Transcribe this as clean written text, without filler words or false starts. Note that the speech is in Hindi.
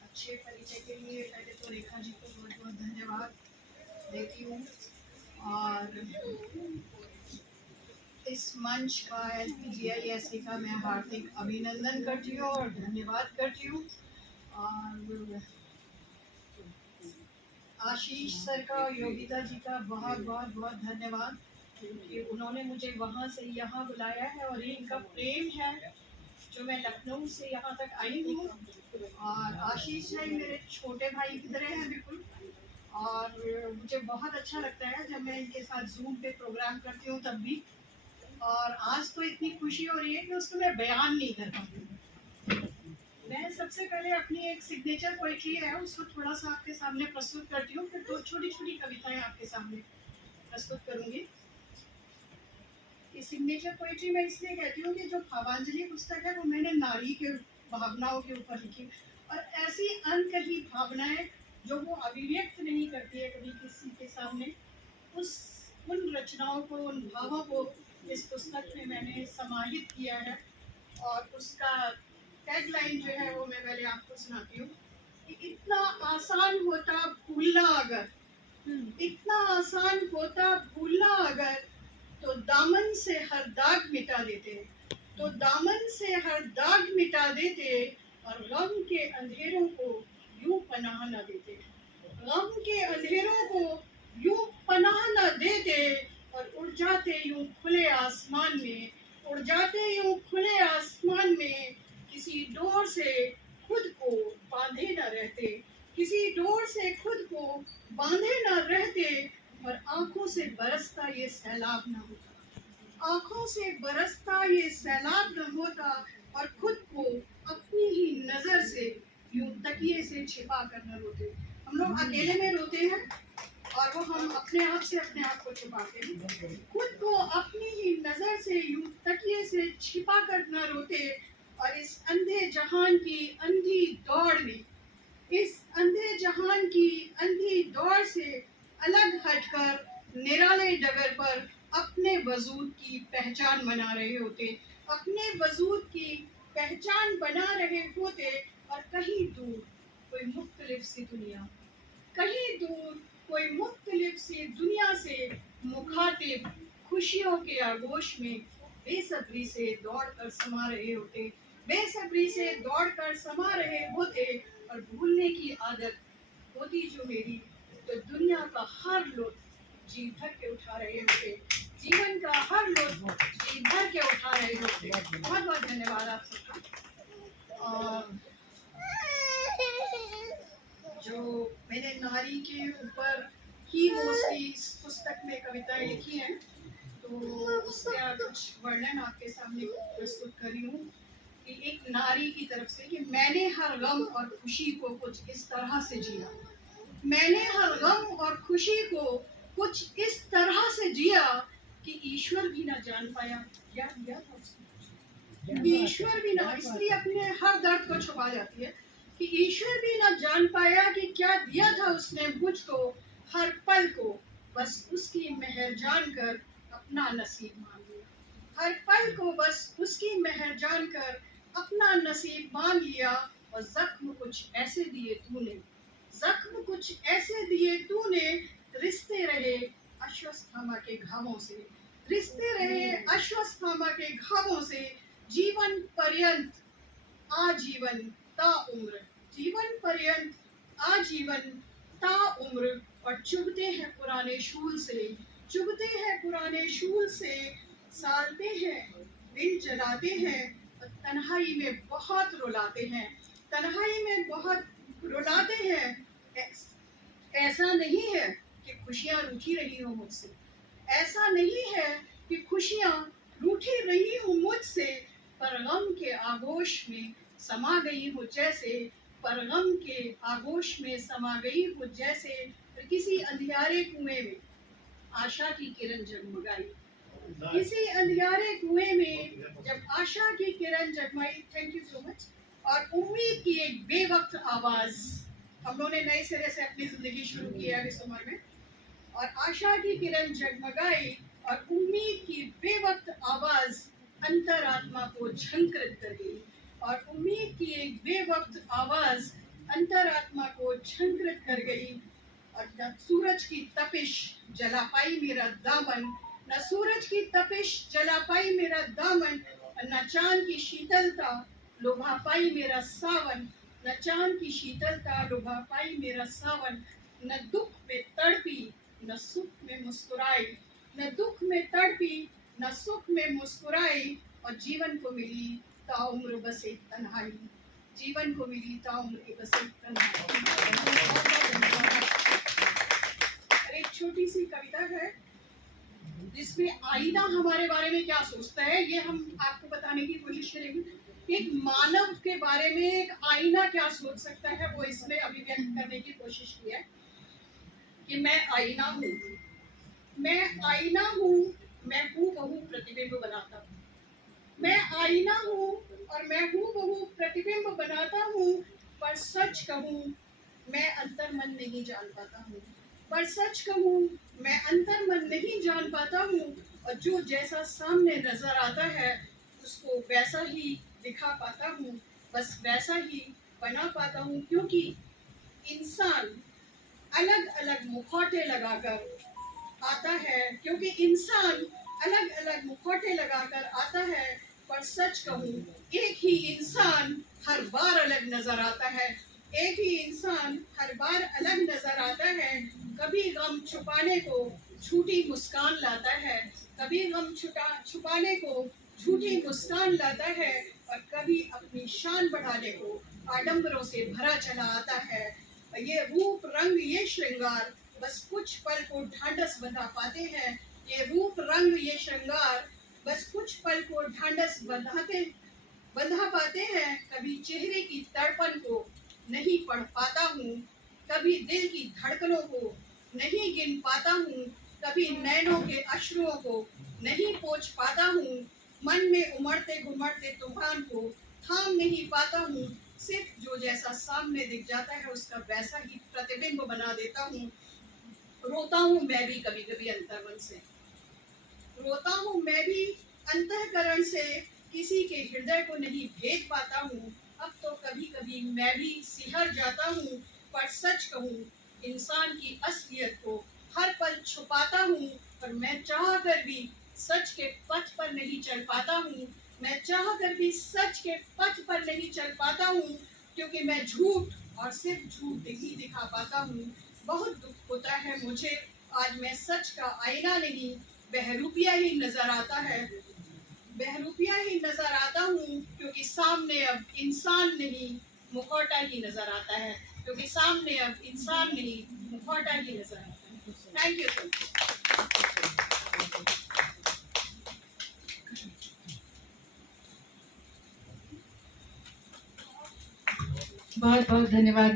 अच्छे परिचय के लिए पहले तो रेखा जी को बहुत बहुत धन्यवाद देती हूँ और इस मंच का LPGISA का मैं हार्दिक अभिनंदन करती हूँ और धन्यवाद करती हूँ। और आशीष सर का, योगिता जी का बहुत बहुत बहुत धन्यवाद कि उन्होंने मुझे वहाँ से यहाँ बुलाया है और ये इनका प्रेम है जो मैं लखनऊ से यहाँ तक आई हूँ। और आशीष है मेरे छोटे भाई की तरह हैं बिल्कुल। और मुझे बहुत अच्छा लगता है जब मैं इनके साथ जूम पे प्रोग्राम करती हूँ तब भी। और आज तो इतनी खुशी हो रही है कि उसको मैं बयान नहीं कर पाती। मैं सबसे पहले अपनी एक सिग्नेचर पोइट्री है उसको थोड़ा सा आपके सामने प्रस्तुत करती हूँ, फिर दो छोटी छोटी कविताएं आपके सामने प्रस्तुत करूंगी। ये सिग्नेचर पोइट्री मैं इसलिए कहती हूँ कि जो भावांजलि पुस्तक है वो मैंने नारी के भावनाओं के ऊपर लिखी और ऐसी अनकही भावनाएं जो वो अभिव्यक्त नहीं करती है कभी किसी के सामने, उन रचनाओं को, उन भावों को इस पुस्तक में मैंने समाहित किया है। और उसका टैगलाइन जो है वो मैं पहले आपको सुनाती हूँ कि इतना आसान होता भूलना अगर, इतना आसान होता भूलना अगर, तो दामन से हर दाग मिटा देते, तो दामन से हर दाग मिटा देते और गम के अंधेरों को यूं पनाह न देते, गम के अंधेरों को यूं पनाह न देते और उड़ जाते यूं खुले आसमान में, उड़ जाते यूं खुले आसमान में, किसी डोर से खुद को बांधे न रहते, किसी डोर से खुद को बांधे न रहते और आंखों से बरसता ये सैलाब न होता, आंखों से बरसता ये सैलाब न होता और खुद को अपनी ही नजर से यूं तकिए से छिपा कर न रोते। हम लोग अकेले में रोते हैं और वो हम अपने आप से अपने आप को छुपाते हैं। खुद को अपनी ही नजर से यूं तकिए से छिपा कर न रोते और इस अंधे जहान की अंधी दौड़ में, इस अंधे जहान की अंधी दौड़ से अलग हटकर निराले डगर पर अपने वजूद की पहचान बना रहे होते, अपने वजूद की पहचान बना रहे होते और कहीं दूर कोई मुख्तलिफ सी दुनिया, कहीं दूर कोई मुख्तलिफ सी दुनिया से मुखातिब खुशियों के आगोश में बेसब्री से दौड़ कर समा रहे होते, बेसब्री से दौड़ कर समा रहे होते और भूलने की आदत होती जो मेरी, तो दुनिया का हर लुत्फ जी भर के उठा रहे होते, जीवन का हर लुत्फ जी भर के उठा रहे होते। बहुत बहुत धन्यवाद आप सबका। जो मैंने नारी के ऊपर ही मोस्टली इस पुस्तक में कविताएं लिखी हैं, तो उसका कुछ वर्णन आपके सामने प्रस्तुत कर रही हूँ कि एक नारी की तरफ से कि मैंने हर गम और खुशी को कुछ इस तरह से जिया, मैंने हर गम और खुशी को कुछ इस तरह से जिया कि ईश्वर भी ना जान पाया क्या दिया था उसने, ईश्वर भी ना, इसलिए अपने हर दर्द को छुपा जाती है कि ईश्वर भी ना जान पाया कि क्या दिया था उसने मुझको, हर पल को बस उसकी मेहर जानकर अपना नसीब मान लिया, हर पल को बस उसकी मेहर जानकर अपना नसीब मान लिया। और जख्म कुछ ऐसे दिए तूने, जख्म कुछ ऐसे दिए तूने, रिश्ते रहे अश्वत्थामा के घावों से, रिश्ते रहे अश्वत्थामा के घावों से, जीवन पर्यंत आजीवन ता उम्र, जीवन पर्यंत आजीवन ता उम्र। और चुभते हैं पुराने शूल से, चुभते हैं पुराने शूल से, सालते हैं दिल जलाते हैं और तन्हाई में बहुत रुलाते हैं, तन्हाई में बहुत रुलाते हैं। ऐसा नहीं है कि खुशियाँ रूठी रही हो मुझसे, ऐसा नहीं है कि खुशियाँ रूठी रही हो मुझसे, पर गम के आगोश में समा गई हो जैसे, पर गम के आगोश में समा गई हो जैसे, किसी अंधियारे कुएं में आशा की किरण जगमगाई, किसी अंधियारे कुएं में जब आशा की किरण जगमगाई। Thank you so much. और उम्मीद की एक बेवक्त आवाज। हम लोगों ने नए सिरे से अपनी जिंदगी शुरू की है इस उम्र में, और आशा की किरण जगमगाई और उम्मीद की बेवक्त आवाज अंतरात्मा को झंकृत कर गई। और उम्मीद की एक बेवक्त आवाज अंतरात्मा को झंकृत कर गई। और न सूरज की तपिश जला पाई मेरा दामन, न सूरज की तपिश जला पाई मेरा दामन, न चांद की शीतलता लुभा पाई मेरा सावन, न चांद की शीतलता लुभा पाई मेरा सावन। न दुख में तड़पी न सुख में मुस्कुराई, न दुख में तड़पी न सुख में मुस्कुराई, और जीवन को मिली ताउम्र बस एक तन्हाई, जीवन को मिली ताउम्र की बस एक तन्हाई। एक छोटी सी कविता है जिसमें आईना हमारे बारे में क्या सोचता है, ये हम आपको बताने की कोशिश करेंगे। एक मानव के बारे में एक आईना क्या सोच सकता है, वो इसमें अभिव्यक्त करने की कोशिश की है कि मैं आईना हूँ, मैं आईना हूँ, मैं हूबहू प्रतिबिंब बनाता हूँ। मैं आईना हूँ और मैं हूबहू प्रतिबिंब बनाता हूँ, पर सच कहूँ मैं अंतर्मन नहीं जान पाता हूँ, पर सच कहूँ मैं अंतर्मन नहीं जान पाता हूँ। और जो जैसा सामने नजर आता है उसको वैसा ही दिखा पाता हूँ, बस वैसा ही बना पाता हूँ, क्योंकि इंसान अलग अलग मुखौटे लगाकर आता है, क्योंकि इंसान अलग अलग मुखौटे लगाकर आता है। पर सच कहूँ एक ही इंसान हर बार अलग नजर आता है, एक ही इंसान हर बार अलग नजर आता है। कभी गम छुपाने को झूठी मुस्कान लाता है, कभी गम छुपाने को झूठी मुस्कान लाता है, और कभी अपनी शान बढ़ाने को आडंबरों से भरा चला आता है। ये रूप रंग ये श्रृंगार बस कुछ पल को ढांढस बंधा पाते हैं, ये रूप रंग ये श्रृंगार बस कुछ पल को ढांढस बंधा पाते हैं। कभी चेहरे की तड़पन को नहीं पढ़ पाता हूँ, कभी दिल की धड़कनों को नहीं गिन पाता हूँ, कभी नैनों के अश्रुओं को नहीं पोंछ पाता हूँ, मन में उमड़ते घुमड़ते तूफान को थाम नहीं पाता हूँ। सिर्फ जो जैसा सामने दिख जाता है उसका वैसा ही प्रतिबिंब बना देता हूँ। रोता हूँ मैं भी कभी कभी अंतर्मन से, रोता हूँ मैं भी अंतःकरण से, किसी के हृदय को नहीं भेद पाता हूँ। अब तो कभी कभी मैं भी सिहर जाता हूँ, पर सच कहूँ इंसान की असलियत को हर पल छुपाता हूँ। पर मैं चाह कर भी सच के पथ पर नहीं चल पाता हूँ, मैं चाह कर भी सच के पथ पर नहीं चल पाता हूँ, क्योंकि मैं झूठ और सिर्फ झूठ ही दिखा पाता हूँ। बहुत दुख होता है मुझे आज मैं सच का आईना नहीं बहरूपिया ही नजर आता है, बहरूपिया ही नजर आता हूँ, क्योंकि सामने अब इंसान नहीं मुखौटा ही नजर आता है, क्योंकि सामने अब इंसान नहीं मुखौटा ही नजर आता है। Thank you so much. बहुत बहुत धन्यवाद।